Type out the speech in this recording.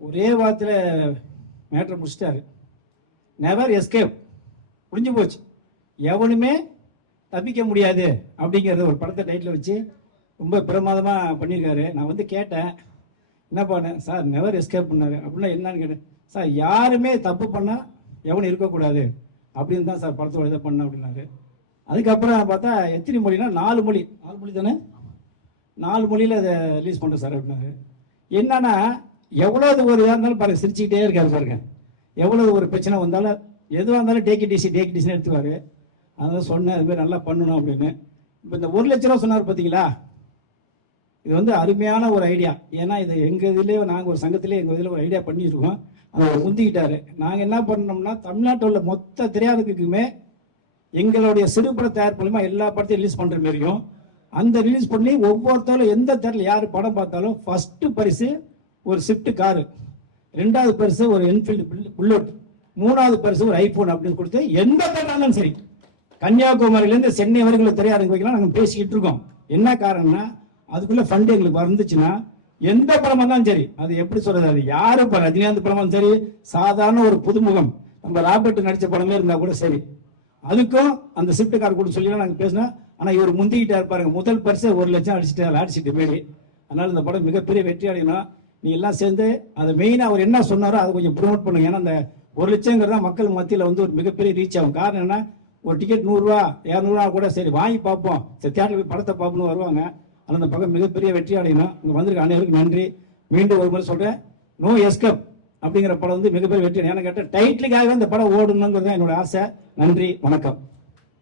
ஒரே வாரத்தில் மேட்ரை முடிச்சிட்டாரு. நெவர் எஸ்கேப் முடிஞ்சு போச்சு. எவனுமே தப்பிக்க முடியாது அப்படிங்கிறத ஒரு படத்தை டைட்டில் வச்சு ரொம்ப பிரமாதமாக பண்ணியிருக்காரு நான் வந்து கேட்டேன். என்ன பண்ணேன்? சார் நெவர் எஸ்கேப் பண்ணாரு. அப்படின்னா என்னன்னு கேட்டேன். சார் யாருமே தப்பு பண்ணால் எவனும் இருக்கக்கூடாது. அப்படின்னு தான் சார் படத்தோட இதை பண்ண அப்படின்னாரு. அதுக்கப்புறம் பார்த்தா எத்தனை மொழினா நாலு மொழி. நாலு மொழி தானே? நாலு மொழியில் அதை ரிலீஸ் பண்ணுறேன் சார் அப்படின்னாரு. என்னன்னா எவ்வளவு ஒரு இதாக இருந்தாலும் பாருங்க சிரிச்சுக்கிட்டே இருக்காரு பாருங்க. எவ்வளவு ஒரு பிரச்சனை வந்தாலும் எதுவாக இருந்தாலும் டேக்கி டிசி டேக்கி டிசின்னு எடுத்துவாரு அதான் சொன்னேன் அது மாதிரி நல்லா பண்ணணும் அப்படின்னு. இப்போ இந்த ஒரு லட்ச ரூபா சொன்னார் பார்த்தீங்களா இது வந்து அருமையான ஒரு ஐடியா ஏன்னா இது எங்கள் இதுலேயே நாங்கள் ஒரு சங்கத்திலே எங்கள் இதில் ஒரு ஐடியா பண்ணியிருக்கோம். அதை அவர் முந்திக்கிட்டாரு. நாங்கள் என்ன பண்ணோம்னா தமிழ்நாட்டில் உள்ள மொத்த திரையாளர்களுக்குமே எங்களுடைய சிறுபட தயார் மூலியமா எல்லா படத்தையும் ரிலீஸ் பண்ணுற மாதிரியும் அந்த ரிலீஸ் பண்ணி ஒவ்வொருத்தரும் எந்த தேட்டரில் யார் படம் பார்த்தாலும் ஃபஸ்ட்டு பரிசு ஒரு ஸ்விஃப்ட் காரு ரெண்டாவது பரிசு ஒரு என்ஃபீல்டு புல்லட் மூணாவது பரிசு ஒரு ஐபோன் அப்படின்னு கொடுத்து எந்த தேட்டராலும் சரி. கன்னியாகுமரியிலேருந்து சென்னை வரைக்கும் திரையரங்கு வைக்கலாம் நாங்கள் பேசிக்கிட்டு இருக்கோம். என்ன காரணம்னா அதுக்குள்ள ஃபண்டு எங்களுக்கு வந்துச்சுன்னா எந்த படமாக இருந்தாலும் சரி அது எப்படி சொல்றது அது யாரு இப்போ ரஜினிகாந்த் படமும் சரி சாதாரண ஒரு புதுமுகம். நம்ம ராபர்ட் நடித்த படமே இருந்தால் கூட சரி. அதுக்கும் அந்த ஸ்விஃப்ட் கார் கூட சொல்லி நாங்கள் பேசினா ஆனால் இவர் முந்திக்கிட்டே இருப்பாருங்க முதல் பரிசு ஒரு லட்சம் அடிச்சுட்டு அடிச்சுட்டு மேலே. அதனால இந்த படம் மிகப்பெரிய வெற்றி அடையணும் நீ எல்லாம் சேர்ந்து அதை மெயினாக அவர் என்ன சொன்னாரோ அதை கொஞ்சம் ப்ரொமோட் பண்ணுங்க. ஏன்னா அந்த ஒரு லட்சங்கிறது தான் மக்கள் மத்தியில் வந்து ஒரு மிகப்பெரிய ரீச் ஆகும். காரணம் என்ன? ஒரு டிக்கெட் நூறுரூவா இரநூறுவா கூட சரி வாங்கி பார்ப்போம். சரி தேட்டரில் போய் படத்தை பார்ப்போம்னு வருவாங்க. ஆனால் அந்த பக்கம் மிகப்பெரிய வெற்றி அடையணும். இங்கே வந்திருக்க அனைவருக்கும் நன்றி. மீண்டும் ஒரு முறை சொல்கிறேன் நோ எஸ்கப் அப்படிங்கிற படம் வந்து மிகப்பெரிய வெற்றி அடையணும். கேட்டால் டைட்டிலுக்காக இந்த படம் ஓடணுங்கிறது தான் என்னோட ஆசை. நன்றி வணக்கம்.